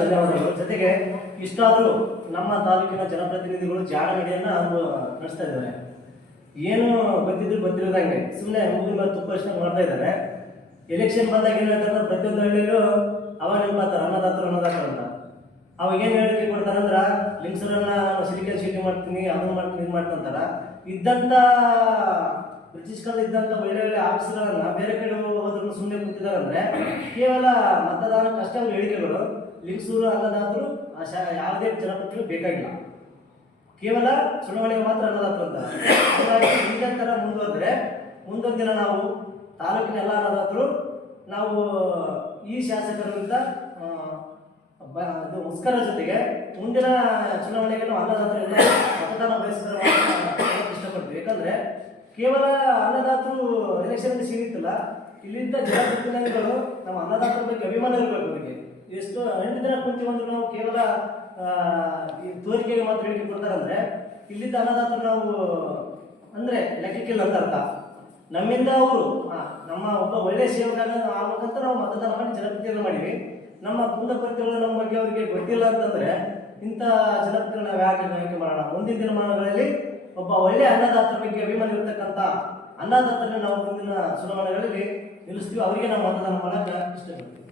ಧನ್ಯವಾದಗಳು. ಜೊತೆಗೆ ಇಷ್ಟಾದರೂ ನಮ್ಮ ತಾಲೂಕಿನ ಜನಪ್ರತಿನಿಧಿಗಳು ಜಾಣ ನಡೆಯನ್ನ ನಡೆಸ್ತಾ ಇದ್ದಾರೆ. ಏನು ಗೊತ್ತಿದ್ರು ಗೊತ್ತಿರೋದಂಗೆ ಸುಮ್ಮನೆ ಮೂಗಿನ ಮೇಲೆ ತುಪ್ಪ ಅಷ್ಟೇ ಮಾಡ್ತಾ ಇದ್ದಾರೆ. ಎಲೆಕ್ಷನ್ ಬಂದಾಗ ಏನು ಹೇಳ್ತಾರೆ, ಪ್ರತಿಯೊಂದು ಹಳ್ಳಿಯಲ್ಲೂ ಅವಾಗ ನೆನಪಾತಾರೆ ಅನ್ನದಾತರು ಅಂತ. ಅವಾಗ ಏನು ಹೇಳಿಕೆ ಕೊಡ್ತಾರಂದ್ರ ಲಿಂಗ್ಸರನ್ನ ಸಿಲಿಕಲ್ ಶೀಟಿ ಮಾಡ್ತೀನಿ, ಅದನ್ನ ಮಾಡ್ತೀನಿ, ಇದು ಮಾಡ್ತಂತಾರ. ಇದ್ದಂತ ಬ್ರಿಟಿಷ್ ಕಾಲ ಇದ್ದಂತ ಒಳ್ಳೆ ಒಳ್ಳೆ ಆಫೀಸ್ಗಳನ್ನ ಬೇರೆ ಕಡೆ ಹೋದ್ರು ಸುಮ್ಮನೆ ಕೂತಿದಾರಂದ್ರೆ ಕೇವಲ ಮತದಾನಕ್ಕಷ್ಟೇ ಅವ್ರ ಹೇಳಿಕೆಗಳು. ಲಿಂಗಸೂರು ಅನ್ನದಾತರು ಯಾವುದೇ ಜನಪ್ರತಿನಿಧಿ ಬೇಕಾಗಿಲ್ಲ, ಕೇವಲ ಚುನಾವಣೆಗೆ ಮಾತ್ರ ಅನ್ನದಾತರು ಅಂತ. ಹಾಗಾಗಿ ಇದೇ ಥರ ಮುಂದೊಂದು ದಿನ ನಾವು ತಾಲೂಕಿನ ಎಲ್ಲ ಅನ್ನದಾತರು ನಾವು ಈ ಶಾಸಕರಿಂದ ಮುಸ್ಕರ ಜೊತೆಗೆ ಮುಂದಿನ ಚುನಾವಣೆಗೆ ನಾವು ಅನ್ನದಾತರೆಲ್ಲ ಮತದಾನ ಬಯಸಿದ್ರೆ ಇಷ್ಟಪಡ್ತೀವಿ. ಯಾಕಂದ್ರೆ ಕೇವಲ ಅನ್ನದಾತರು ಎಲೆಕ್ಷನ್ ಸೀಮಿತಿಲ್ಲ, ಇಲ್ಲಿದ್ದ ಜನಪ್ರತಿನಿಧಿಗಳು ನಮ್ಮ ಅನ್ನದಾತರ ಬಗ್ಗೆ ಅಭಿಮಾನ ಇರಬೇಕು. ಅವರಿಗೆ ಎಷ್ಟು 8 ದಿನ ಕುಂತೀವಿ ಅಂದ್ರೂ ನಾವು ಕೇವಲ ಈ ತೋರಿಕೆಗೆ ಮಾತ್ರ ಹೇಳಿಕೆ ಕೊಡ್ತಾರಂದ್ರೆ ಇಲ್ಲಿದ್ದ ಅನ್ನದಾತರು ನಾವು ಅಂದ್ರೆ ಲೆಕ್ಕಕ್ಕಿಲ್ಲ ಅಂತ ಅರ್ಥ. ನಮ್ಮಿಂದ ಅವರು ನಮ್ಮ ಒಬ್ಬ ಒಳ್ಳೆ ಸೇವಕನ ಆಗ್ಬೇಕಂತ ನಾವು ಮತದಾನ ಮಾಡಿ ಜನಪ್ರತಿನಿಧಿ ಮಾಡಿವಿ. ನಮ್ಮ ಕುಂದಪರಿತೆಗಳು ನಮ್ಮ ಬಗ್ಗೆ ಅವರಿಗೆ ಗೊತ್ತಿಲ್ಲ ಅಂತಂದ್ರೆ ಇಂಥ ಜನಪ್ರತಿನಿಧಿ ನಾವು ಯಾಕೆ ಆಯ್ಕೆ ಮಾಡೋಣ? ಮುಂದಿನ ದಿನಮಾನಗಳಲ್ಲಿ ಒಬ್ಬ ಒಳ್ಳೆ ಅನ್ನದಾತರ ಬಗ್ಗೆ ಅಭಿಮಾನ ಇರತಕ್ಕಂಥ ಅನ್ನದಾತರನ್ನ ನಾವು ಮುಂದಿನ ಚುನಾವಣೆಗಳಲ್ಲಿ ನಿಲ್ಲಿಸ್ತೀವಿ. ಅವರಿಗೆ ನಾವು ಮತದಾನ ಮಾಡಕ್ಕೆ ಇಷ್ಟಪಡ್ತೀವಿ.